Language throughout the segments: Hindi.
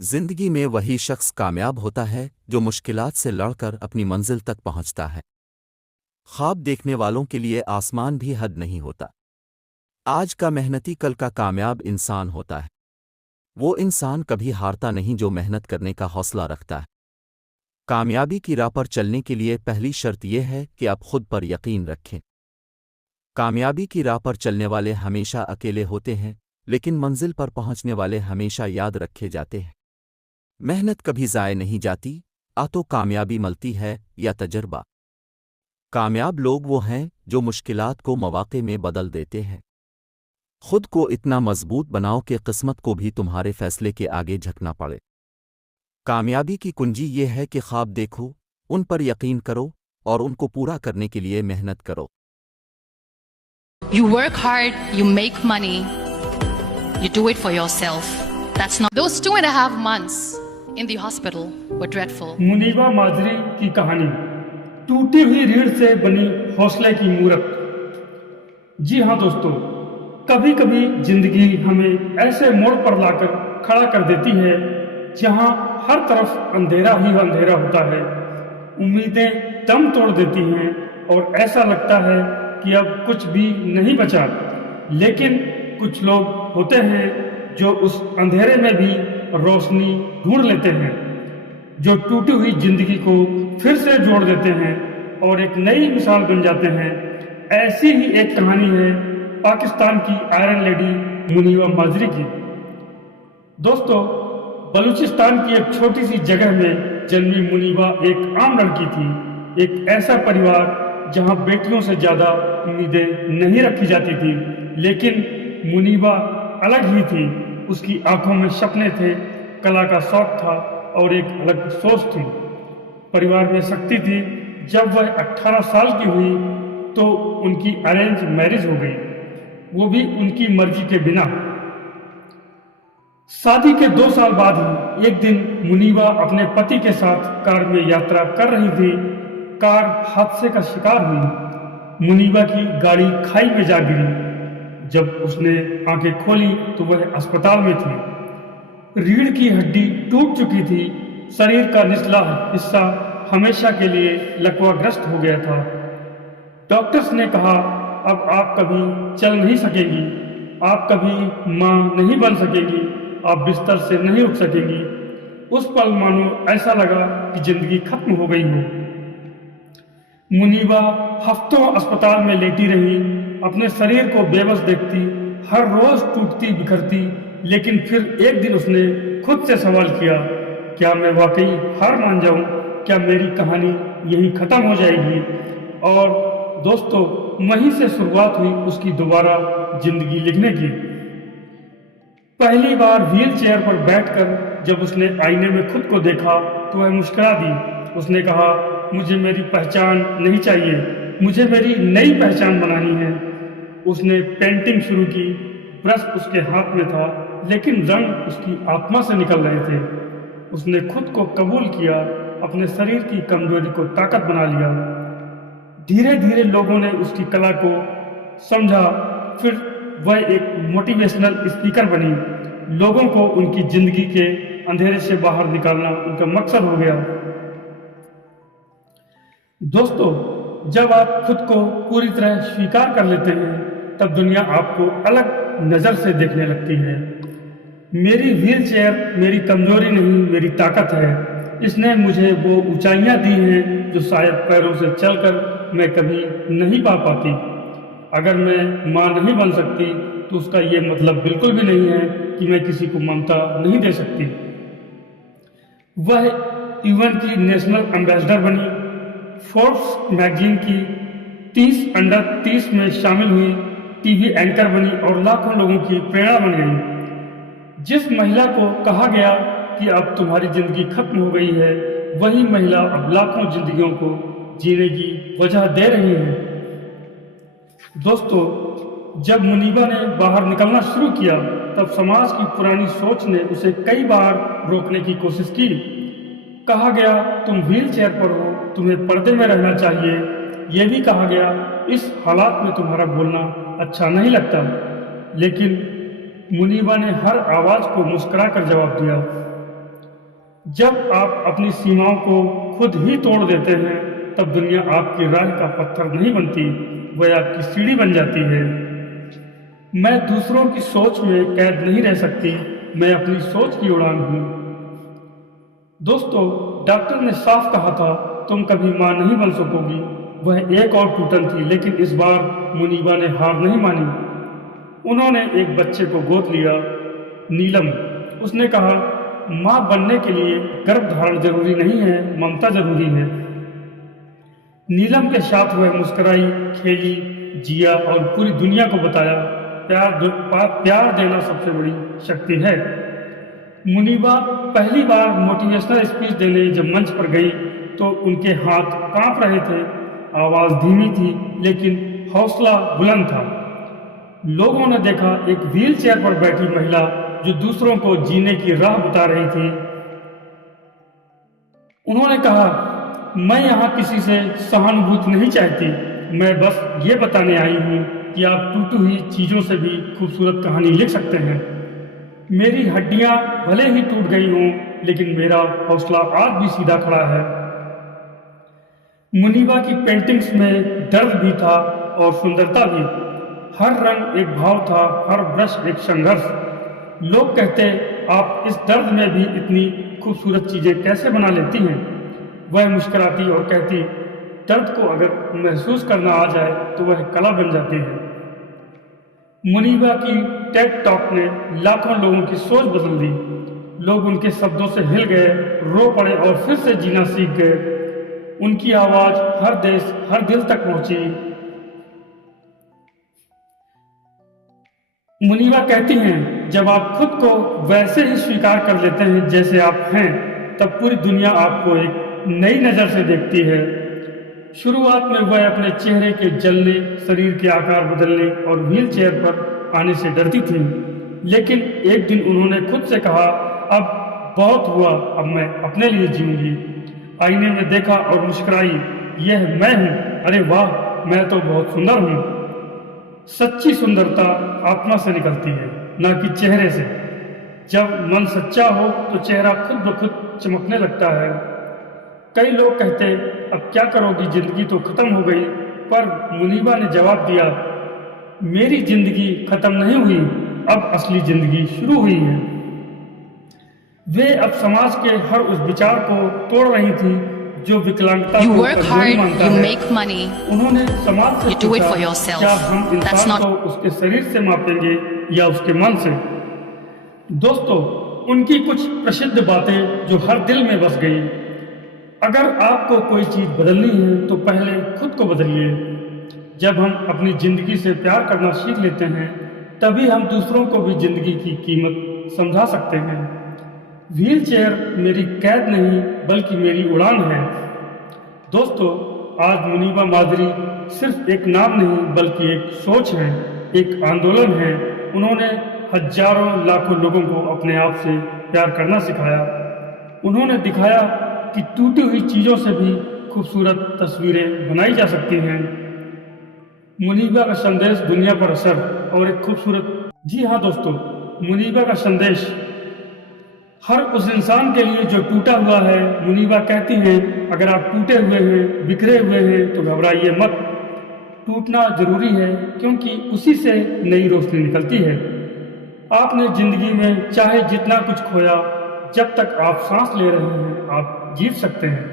जिंदगी में वही शख्स कामयाब होता है जो मुश्किलात से लड़कर अपनी मंजिल तक पहुंचता है। ख्वाब देखने वालों के लिए आसमान भी हद नहीं होता। आज का मेहनती कल का कामयाब इंसान होता है। वो इंसान कभी हारता नहीं जो मेहनत करने का हौसला रखता है। कामयाबी की राह पर चलने के लिए पहली शर्त यह है कि आप खुद पर यकीन रखें। कामयाबी की राह पर चलने वाले हमेशा अकेले होते हैं, लेकिन मंजिल पर पहुंचने वाले हमेशा याद रखे जाते हैं। मेहनत कभी ज़ाय नहीं जाती, तो कामयाबी मिलती है या तजर्बा। कामयाब लोग वो हैं जो मुश्किलात को मौक़े में बदल देते हैं। खुद को इतना मजबूत बनाओ कि किस्मत को भी तुम्हारे फैसले के आगे झुकना पड़े। कामयाबी की कुंजी ये है कि ख्वाब देखो, उन पर यकीन करो और उनको पूरा करने के लिए मेहनत करो। You work hard, you make money, you do it for yourself. That's not. Those 2.5 months in the hospital were dreadful. Muniba माजरी की कहानी, टूटी हुई रीढ़ से बनी हौसले की मूरत। जी हाँ दोस्तों, कभी कभी जिंदगी हमें ऐसे मोड़ पर लाकर खड़ा कर देती है जहाँ हर तरफ अंधेरा ही अंधेरा होता है। उम्मीदें दम तोड़ देती हैं और ऐसा लगता है कि अब कुछ भी नहीं बचा। लेकिन कुछ लोग होते हैं जो उस अंधेरे में भी रोशनी ढूंढ लेते हैं, जो टूटी हुई जिंदगी को फिर से जोड़ देते हैं और एक नई मिसाल बन जाते हैं। ऐसी ही एक कहानी है पाकिस्तान की आयरन लेडी मुनीबा माजरी की। दोस्तों, बलूचिस्तान की एक छोटी सी जगह में जन्मी मुनीबा एक आम लड़की थी। एक ऐसा परिवार जहां बेटियों से ज़्यादा उम्मीदें नहीं रखी जाती थी, लेकिन मुनीबा अलग ही थी। उसकी आंखों में सपने थे, कला का शौक था और एक अलग सोच थी। परिवार में शक्ति थी। जब वह 18 साल की हुई तो उनकी अरेंज मैरिज हो गई, वो भी उनकी मर्जी के बिना। शादी के 2 साल बाद ही एक दिन मुनीबा अपने पति के साथ कार में यात्रा कर रही थी। कार हादसे का शिकार हुई। मुनीबा की गाड़ी खाई में जा गिरी। जब उसने आंखें खोली तो वह अस्पताल में थी। रीढ़ की हड्डी टूट चुकी थी। शरीर का निचला हिस्सा हमेशा के लिए लकवाग्रस्त हो गया था। डॉक्टर्स ने कहा, अब आप कभी चल नहीं सकेंगी, आप कभी मां नहीं बन सकेंगी, आप बिस्तर से नहीं उठ सकेंगी। उस पल मानो ऐसा लगा कि जिंदगी खत्म हो गई हो। मुनीबा हफ्तों अस्पताल में लेटी रही, अपने शरीर को बेबस देखती, हर रोज टूटती बिखरती। लेकिन फिर एक दिन उसने खुद से सवाल किया, क्या मैं वाकई हार मान जाऊं? क्या मेरी कहानी यहीं खत्म हो जाएगी? और दोस्तों, वहीं से शुरुआत हुई उसकी दोबारा जिंदगी लिखने की। पहली बार व्हील चेयर पर बैठकर जब उसने आईने में खुद को देखा तो वह मुस्कुरा दी। उसने कहा, मुझे मेरी पहचान नहीं चाहिए, मुझे मेरी नई पहचान बनानी है। उसने पेंटिंग शुरू की। ब्रश उसके हाथ में था, लेकिन रंग उसकी आत्मा से निकल रहे थे। उसने खुद को कबूल किया, अपने शरीर की कमजोरी को ताकत बना लिया। धीरे धीरे लोगों ने उसकी कला को समझा। फिर वह एक मोटिवेशनल स्पीकर बनी। लोगों को उनकी जिंदगी के अंधेरे से बाहर निकालना उनका मकसद हो गया। दोस्तों, जब आप खुद को पूरी तरह स्वीकार कर लेते हैं तब दुनिया आपको अलग नज़र से देखने लगती है। मेरी व्हील चेयर मेरी कमजोरी नहीं, मेरी ताकत है। इसने मुझे वो ऊंचाइयां दी हैं जो शायद पैरों से चलकर मैं कभी नहीं पा पाती। अगर मैं मां नहीं बन सकती तो उसका ये मतलब बिल्कुल भी नहीं है कि मैं किसी को ममता नहीं दे सकती। वह यूएन की नेशनल एम्बेसडर बनी, फोर्ब्स मैगजीन की 30 अंडर 30 में शामिल हुई, टीवी एंकर बनी और लाखों लोगों की प्रेरणा बन गई। जिस महिला को कहा गया कि अब तुम्हारी जिंदगी खत्म हो गई है, वही महिला अब लाखों जिंदगियों को जीने की वजह दे रही है। दोस्तों, जब मुनीबा ने बाहर निकलना शुरू किया तब समाज की पुरानी सोच ने उसे कई बार रोकने की कोशिश की। कहा गया, तुम व्हील चेयर पर हो, तुम्हें पर्दे में रहना चाहिए। यह भी कहा गया, इस हालात में तुम्हारा बोलना अच्छा नहीं लगता। लेकिन मुनीबा ने हर आवाज को मुस्कुरा कर जवाब दिया, जब आप अपनी सीमाओं को खुद ही तोड़ देते हैं तब दुनिया आपकी राह का पत्थर नहीं बनती, वह आपकी सीढ़ी बन जाती है। मैं दूसरों की सोच में कैद नहीं रह सकती, मैं अपनी सोच की उड़ान हूँ। दोस्तों, डॉक्टर ने साफ कहा था तुम कभी मां नहीं बन सकोगी। वह एक और टूटन थी, लेकिन इस बार मुनीबा ने हार नहीं मानी। उन्होंने एक बच्चे को गोद लिया, नीलम। उसने कहा, मां बनने के लिए गर्भधारण जरूरी नहीं है, ममता जरूरी है। नीलम के साथ वह मुस्कुराई, खेली, जिया और पूरी दुनिया को बताया प्यार देना सबसे बड़ी शक्ति है। मुनीबा पहली बार मोटिवेशनल स्पीच देने जब मंच पर गई तो उनके हाथ कांप रहे थे, आवाज धीमी थी लेकिन हौसला बुलंद था। लोगों ने देखा एक व्हील चेयर पर बैठी महिला जो दूसरों को जीने की राह बता रही थी। उन्होंने कहा, मैं यहाँ किसी से सहानुभूति नहीं चाहती, मैं बस ये बताने आई हूँ कि आप टूटी हुई चीजों से भी खूबसूरत कहानी लिख सकते हैं। मेरी हड्डियां भले ही टूट गई हों, लेकिन मेरा हौसला आज भी सीधा खड़ा है। मुनीबा की पेंटिंग्स में दर्द भी था और सुंदरता भी। हर रंग एक भाव था, हर ब्रश एक संघर्ष। लोग कहते, आप इस दर्द में भी इतनी खूबसूरत चीजें कैसे बना लेती हैं। वह मुस्कुराती और कहती, दर्द को अगर महसूस करना आ जाए तो वह कला बन जाती है। मुनीबा की टेड टॉक ने लाखों लोगों की सोच बदल दी। लोग उनके शब्दों से हिल गए, रो पड़े और फिर से जीना सीख गए। उनकी आवाज हर देश, हर दिल तक पहुंची। मुनीबा कहती हैं, जब आप खुद को वैसे ही स्वीकार कर लेते हैं जैसे आप हैं, तब पूरी दुनिया आपको एक नई नजर से देखती है। शुरुआत में वह अपने चेहरे के जलने, शरीर के आकार बदलने और व्हील चेयर पर आने से डरती थी, लेकिन एक दिन उन्होंने खुद से कहा, अब बहुत हुआ, अब मैं अपने लिए जीऊंगी। आईने में देखा और मुस्कुराई, यह मैं हूँ, अरे वाह, मैं तो बहुत सुंदर हूँ। सच्ची सुंदरता आत्मा से निकलती है, ना कि चेहरे से। जब मन सच्चा हो तो चेहरा खुद ब खुद चमकने लगता है। कई लोग कहते, अब क्या करोगी, जिंदगी तो खत्म हो गई। पर मुनीबा ने जवाब दिया, मेरी जिंदगी खत्म नहीं हुई, अब असली जिंदगी शुरू हुई है। वे अब समाज के हर उस विचार को तोड़ रही थी जो विकलांगता You को work कमजोरी hard, मानता you है। make money, उन्होंने समाज से you do it पूछा, for yourself. क्या हम That's इंसान not- को उसके शरीर से मापेंगे या उसके मन से। दोस्तों, उनकी कुछ प्रसिद्ध बातें जो हर दिल में बस गई। अगर आपको कोई चीज बदलनी है तो पहले खुद को बदलिए। जब हम अपनी जिंदगी से प्यार करना सीख लेते हैं, तभी हम दूसरों को भी जिंदगी की कीमत समझा सकते हैं। व्हील चेयर मेरी कैद नहीं बल्कि मेरी उड़ान है। दोस्तों, आज मुनीबा मादरी सिर्फ एक नाम नहीं बल्कि एक सोच है, एक आंदोलन है। उन्होंने हजारों लाखों लोगों को अपने आप से प्यार करना सिखाया। उन्होंने दिखाया कि टूटी हुई चीज़ों से भी खूबसूरत तस्वीरें बनाई जा सकती हैं। मुनीबा का संदेश दुनिया पर असर और एक खूबसूरत। जी हाँ दोस्तों, मुनीबा का संदेश हर उस इंसान के लिए जो टूटा हुआ है। मुनीबा कहती हैं, अगर आप टूटे हुए हैं, बिखरे हुए हैं तो घबराइए मत। टूटना जरूरी है क्योंकि उसी से नई रोशनी निकलती है। आपने जिंदगी में चाहे जितना कुछ खोया, जब तक आप सांस ले रहे हैं आप जीत सकते हैं।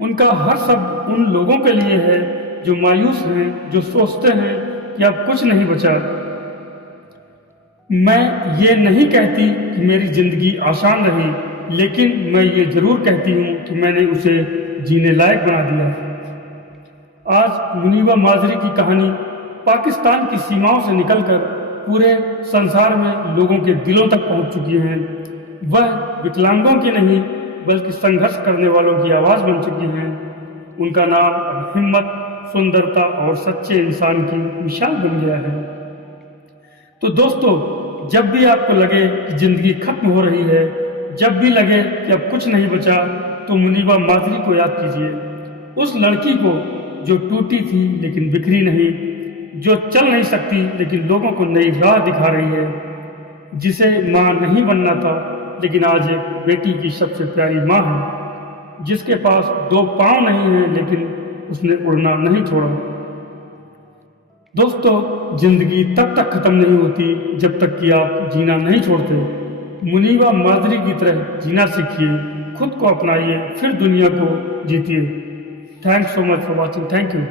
उनका हर शब्द उन लोगों के लिए है जो मायूस हैं, जो सोचते हैं कि अब कुछ नहीं बचा। मैं ये नहीं कहती कि मेरी जिंदगी आसान रही, लेकिन मैं ये जरूर कहती हूँ कि मैंने उसे जीने लायक बना दिया। आज मुनीबा माजरी की कहानी पाकिस्तान की सीमाओं से निकलकर पूरे संसार में लोगों के दिलों तक पहुँच चुकी है। वह विकलांगों की नहीं बल्कि संघर्ष करने वालों की आवाज़ बन चुकी है। उनका नाम अब हिम्मत, सुंदरता और सच्चे इंसान की मिसाल बन गया है। तो दोस्तों, जब भी आपको लगे कि जिंदगी खत्म हो रही है, जब भी लगे कि अब कुछ नहीं बचा, तो मुनीबा माजरी को याद कीजिए। उस लड़की को जो टूटी थी लेकिन बिखरी नहीं, जो चल नहीं सकती लेकिन लोगों को नई राह दिखा रही है, जिसे मां नहीं बनना था लेकिन आज एक बेटी की सबसे प्यारी माँ है, जिसके पास 2 पाँव नहीं है लेकिन उसने उड़ना नहीं छोड़ा। दोस्तों, जिंदगी तब तक खत्म नहीं होती जब तक कि आप जीना नहीं छोड़ते। मुनीबा मादरी की तरह जीना सीखिए, खुद को अपनाइए, फिर दुनिया को जीतिए। Thanks so much for watching. Thank you.